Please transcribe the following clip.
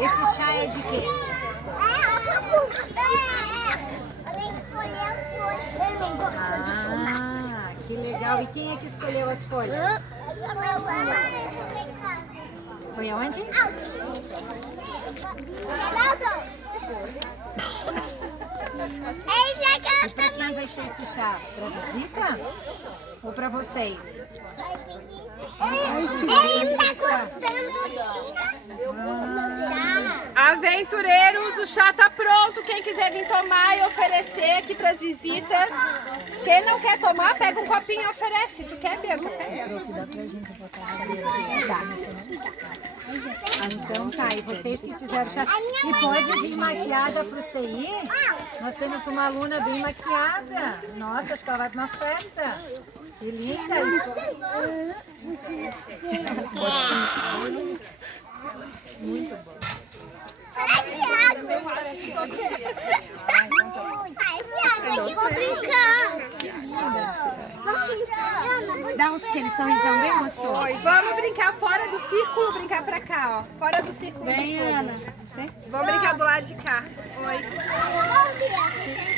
Esse chá é de quê? Ah, que legal. E quem é que escolheu as folhas? Foi aonde? E para quem vai ser esse chá? Para visita? Ou para vocês? Ele tá gostando do chá. Aventureiros, o chá tá pronto. Quem quiser vir tomar e oferecer aqui para as visitas. Quem não quer tomar, pega um copinho e oferece. Tu quer, Bianca? Pega. Que dá pra gente botar na cadeira aqui. Então tá, e vocês que fizeram chá. E pode vir maquiada pro CI? Nós temos uma aluna bem maquiada. Nossa, acho que ela vai pra uma festa. Que linda! Muito bom. Parece água. Parece água. Aqui vou brincar. Dá uns aquele sorrisão bem gostoso. Oi, vamos brincar fora do círculo, brincar pra cá, ó. Fora do círculo. Vem, Ana. Vamos brincar do lado de cá. Oi.